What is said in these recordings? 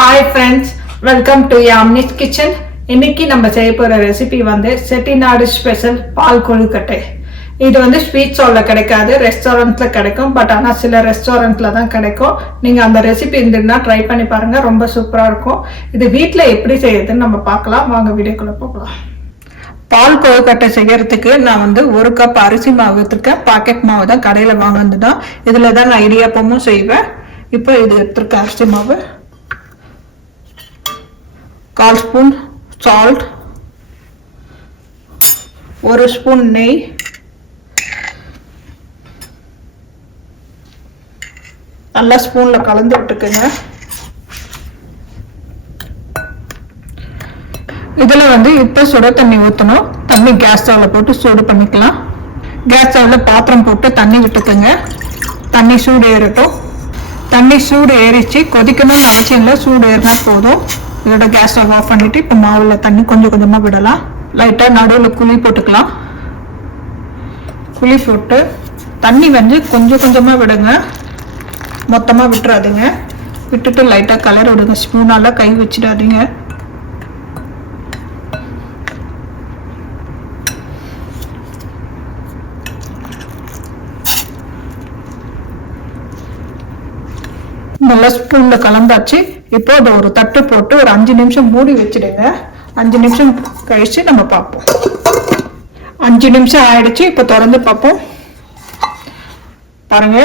Hi friends welcome to Yamni's kitchen இன்னைக்கு நம்ம செய்ய போகிற ரெசிபி வந்து செட்டிநாடு ஸ்பெஷல் பால் கொழுக்கட்டை. இது வந்து ஸ்வீட் ஸ்டாலில் கிடைக்காது ரெஸ்டாரண்ட்டில் கிடைக்கும் பட் ஆனால் சில ரெஸ்டாரண்ட்டில் தான் கிடைக்கும். நீங்கள் அந்த ரெசிபி இருந்ததுன்னா ட்ரை பண்ணி பாருங்கள் ரொம்ப சூப்பராக இருக்கும். இது வீட்டில் எப்படி செய்யறதுன்னு நம்ம பார்க்கலாம். வாங்க வீடியோக்குள்ளே போகலாம். பால் கொழுக்கட்டை செய்யறதுக்கு நான் வந்து ஒரு கப் அரிசி மாவு எடுத்திருக்கேன். பாக்கெட் மாவு தான் கடையில் வாங்கினது தான் இதில் தான் நான் இடியாப்பமும் செய்வேன். இப்போ இது எடுத்திருக்கேன் அரிசி மாவு. கால் ஸ்பூன் சால்ட் ஒரு ஸ்பூன் நெய் நல்லா ஸ்பூனில் கலந்து விட்டுக்குங்க. இதில் வந்து இப்போ சுட தண்ணி ஊற்றணும் தண்ணி கேஸ் ஸ்டவ்வில் போட்டு சூடு பண்ணிக்கலாம். கேஸ் ஸ்டவ்வில் பாத்திரம் போட்டு தண்ணி விட்டுக்குங்க. தண்ணி சூடு ஏறட்டும். தண்ணி சூடு ஏறிச்சு கொதிக்கணும்னு அவசியம் இல்லை சூடு ஏறினா போதும். இதோட கேஸ் ஸ்டவ் ஆஃப் பண்ணிட்டு இப்போ மாவில் தண்ணி கொஞ்சம் கொஞ்சமாக விடலாம். லைட்டாக நடுவில் குழி போட்டுக்கலாம். குழி போட்டு தண்ணி வந்து கொஞ்சம் கொஞ்சமாக விடுங்க. மொத்தமாக விட்டுறாதீங்க. விட்டுட்டு லைட்டாக கலர் விடுங்க. ஸ்பூனால் கை வச்சிடாதீங்க. நல்லா ஸ்பூனில் கலந்தாச்சு. இப்போ அதை ஒரு தட்டு போட்டு ஒரு அஞ்சு நிமிஷம் மூடி வச்சுடுங்க. அஞ்சு நிமிஷம் கழிச்சு நம்ம பார்ப்போம். அஞ்சு நிமிஷம் ஆயிடுச்சு இப்போ திறந்து பார்ப்போம். பாருங்க.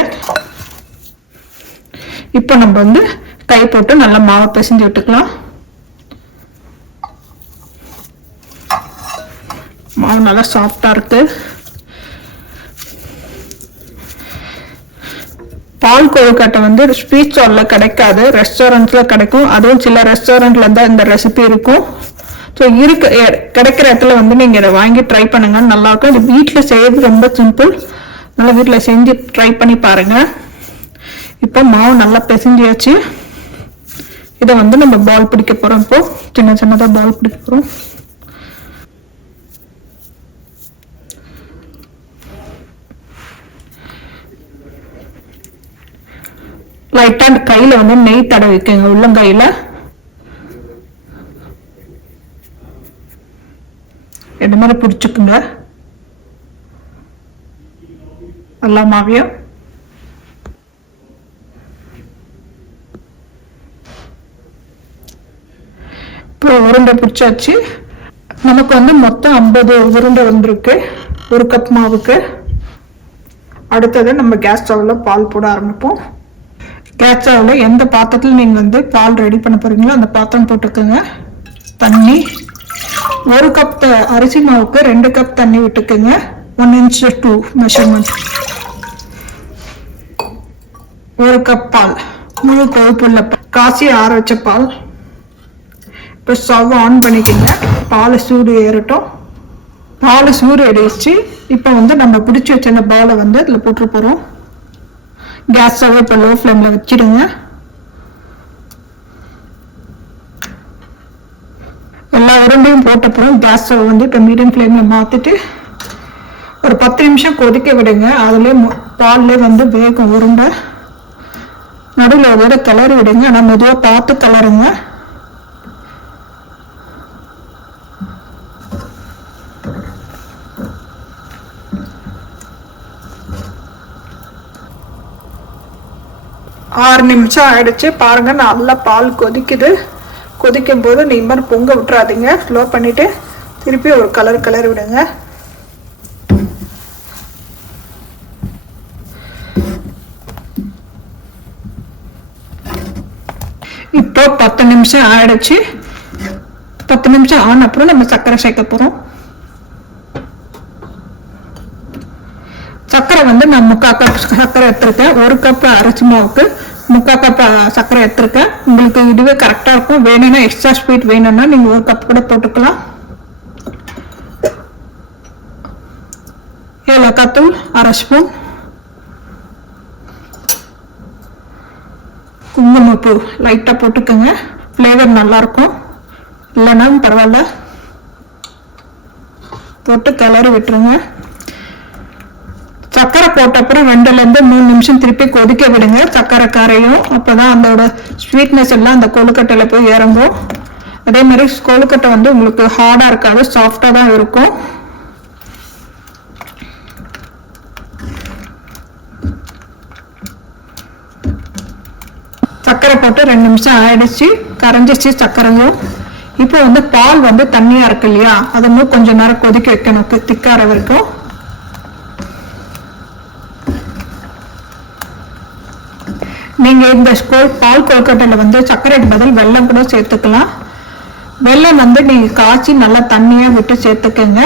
இப்போ நம்ம வந்து கை போட்டு நல்லா மாவை பிசைஞ்சு விட்டுக்கலாம். மாவு நல்லா சாஃப்டா இருக்கு. பால் கொழுக்கட்டை வந்து ஸ்வீட் ஸ்டால்ல கிடைக்காது ரெஸ்டாரண்ட்ஸில் கிடைக்கும். அதுவும் சில ரெஸ்டாரண்ட்டில் தான் இந்த ரெசிபி இருக்கும். ஸோ இருக்க எ- கிடைக்கிற இடத்துல வந்து நீங்கள் இதை வாங்கி ட்ரை பண்ணுங்க. நல்லாயிருக்கும் இது வீட்டில் செய்யறது ரொம்ப சிம்பிள் நல்லா வீட்டில் செஞ்சு ட்ரை பண்ணி பாருங்கள் இப்போ மாவு நல்லா பிசைஞ்சியாச்சு. இதை வந்து நம்ம பால் பிடிக்க போகிறோம் இப்போது சின்ன சின்னதாக பால் பிடிக்க போகிறோம் ரைட் ஹேண்ட் கையில வந்து நெய் தடவிக்கங்க உள்ளங்கையில இந்த மாதிரி பிடிச்சுக்குங்க? எல்லா மாவையும். இப்போ உருண்டை பிடிச்சாச்சு. நமக்கு வந்து மொத்தம் ஐம்பது உருண்டை வந்திருக்கு ஒரு கப் மாவுக்கு. அடுத்தது நம்ம கேஸ் ஸ்டவ்ல பால் போட ஆரம்பிப்போம். கேஸ் எந்த பாத்திரத்தில் நீங்கள் வந்து பால் ரெடி பண்ண போகிறீங்களோ அந்த பாத்திரம் போட்டுக்கோங்க. தண்ணி ஒரு கப் த- அரிசி மாவுக்கு ரெண்டு கப் தண்ணி விட்டுக்குங்க. ஒன் இன்ச் டூ மெஷர்மெண்ட் ஒரு கப் பால். முழு கொழுப்புள்ள காசி ஆற வச்ச பால். இப்போ ஸ்டவ் ஆன் பண்ணிக்கோங்க. பால் சூடு ஏறட்டும். பால் சூடு ஏறிடுச்சு. இப்போ வந்து நம்ம பிடிச்சி வச்சிருந்த பாலை வந்து அதில் போட்டு போகிறோம் கேஸ் ஸ்டவ் இப்போ லோ ஃப்ளேமில் வச்சுடுங்க எல்லா உருண்டையும் போட்டப்புறம் கேஸ் ஸ்டவ் வந்து இப்போ மீடியம் ஃப்ளேமில் மாற்றிட்டு ஒரு பத்து நிமிஷம் கொதிக்க விடுங்க. அதுலேயே பால்லே வந்து வேகும் உருண்டை. நடுவில் ஒரு கிளறி விடுங்க. ஆனால் மெதுவாக பார்த்து கிளறுங்க. ஆறு நிமிஷம் ஆயிடுச்சு. பாருங்கள் நல்லா பால் கொதிக்குது. கொதிக்கும் போது நீ மாதிரி பொங்க விட்டுறாதீங்க. ஸ்லோ பண்ணிவிட்டு திருப்பி ஒரு கலர் கலர் விடுங்க. இப்போ பத்து நிமிஷம் ஆயிடுச்சு. பத்து நிமிஷம் ஆன அப்புறம் நம்ம சர்க்கரை சேர்க்க போகிறோம் சர்க்கரை வந்து நான் முக்கால் கப் சர்க்கரை எடுத்திருக்கேன். ஒரு கப் அரைச்சி மாவுக்கு முக்கால் கப் சர்க்கரை எடுத்திருக்கேன். உங்களுக்கு இதுவே கரெக்டாக இருக்கும். வேணும்னா எக்ஸ்ட்ரா ஸ்வீட் வேணும்னா நீங்கள் ஒரு கப் கூட போட்டுக்கலாம். ஏலக்காய் தூள் அரை ஸ்பூன் குங்குமப்பூ லைட்டாக போட்டுக்கோங்க. ஃப்ளேவர் நல்லாயிருக்கும் இல்லைன்னா பரவாயில்ல. போட்டு கிளறி விட்டுருங்க. போட்ட அப்புறம் ரெண்டுல மூணு நிமிஷம் திருப்பி கொதிக்க விடுங்க. சக்கரை கரையும் அப்பதான் அதோட ஸ்வீட்னஸ் எல்லாம் அந்த கொழுக்கட்டையில் போய் இறங்கும். அதே மாதிரி கொழுக்கட்டை வந்து உங்களுக்கு ஹார்டாக இருக்காது சாஃப்டாக தான் இருக்கும். சர்க்கரை போட்டு ரெண்டு நிமிஷம் ஆயிடுச்சு கரைஞ்சிச்சு சர்க்கரையும் இப்போ வந்து பால் வந்து தண்ணியாக இருக்கு இல்லையா? அதை இன்னும் கொஞ்சம் நேரம் கொதிக்க வைக்கணும் திக்கார வரைக்கும். நீங்கள் இந்த ஸ்கூல் பால் கொல்கட்டையில் வந்து சர்க்கரைக்கு பதில் வெல்லம் கூட சேர்த்துக்கலாம். வெல்லம் வந்து நீங்கள் காய்ச்சி நல்லா தண்ணியாக விட்டு சேர்த்துக்கங்க.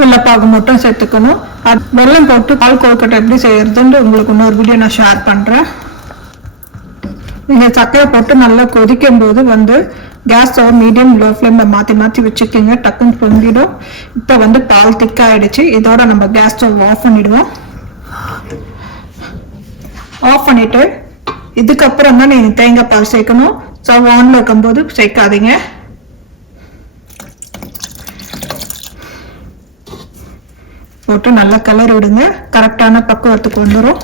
வெள்ளைப்பாகு மட்டும் சேர்த்துக்கணும். அது வெல்லம் போட்டு பால் கொழுக்கட்டை எப்படி செய்யறதுன்னு உங்களுக்கு இன்னொரு வீடியோ நான் ஷேர் பண்ணுறேன் நீங்கள் சர்க்கரை போட்டு நல்லா கொதிக்கும் போது வந்து கேஸ் ஸ்டவ் மீடியம் லோ ஃப்ளேமில் மாற்றி மாற்றி வச்சுக்கோங்க. டக்குன்னு பொங்கிடும். இப்போ வந்து பால் திக்காயிடுச்சு இதோட நம்ம கேஸ் ஸ்டவ் ஆஃப் பண்ணிவிடுவோம் ஆஃப் பண்ணிட்டு இதுக்கப்புறம் தான் நீங்கள் தேங்காய் பால் சேர்க்கணும். ஸ்டவ் ஆனில் இருக்கும்போது சேர்க்காதீங்க. போட்டு நல்லா கலர் விடுங்க. கரெக்டான பக்குவத்துக்கு வந்துடும்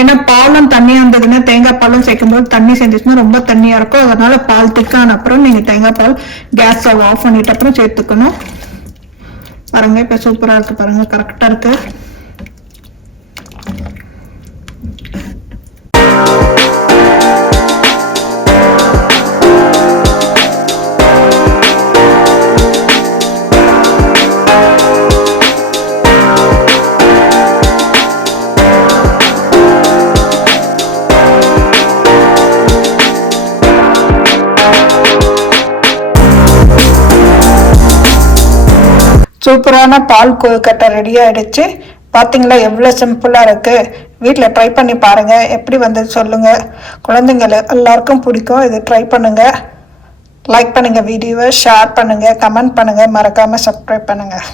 ஏன்னா பாலும் தண்ணியாக இருந்ததுன்னா தேங்காய் பாலும் சேர்க்கும்போது தண்ணி சேர்ந்துச்சுன்னா ரொம்ப தண்ணியாக இருக்கும். அதனால பால் திக்கான அப்புறம் நீங்கள் தேங்காய் பால் கேஸ் ஸ்டவ் ஆஃப் பண்ணிட்ட அப்புறம் சேர்த்துக்கணும். பாருங்க இப்போ சூப்பராக இருக்குது பாருங்க கரெக்டாக இருக்குது சூப்பரான பால் கொழுக்கட்டை ரெடி ஆகிடுச்சு பார்த்தீங்களா எவ்வளோ சிம்பிளாக இருக்குது வீட்டில் ட்ரை பண்ணி பாருங்கள் எப்படி வந்து சொல்லுங்கள் குழந்தைங்கள எல்லாருக்கும் பிடிக்கும். இது ட்ரை பண்ணுங்கள் லைக் பண்ணுங்கள் வீடியோவை ஷேர் பண்ணுங்கள் கமெண்ட் பண்ணுங்கள் மறக்காமல் சப்ஸ்கிரைப் பண்ணுங்கள்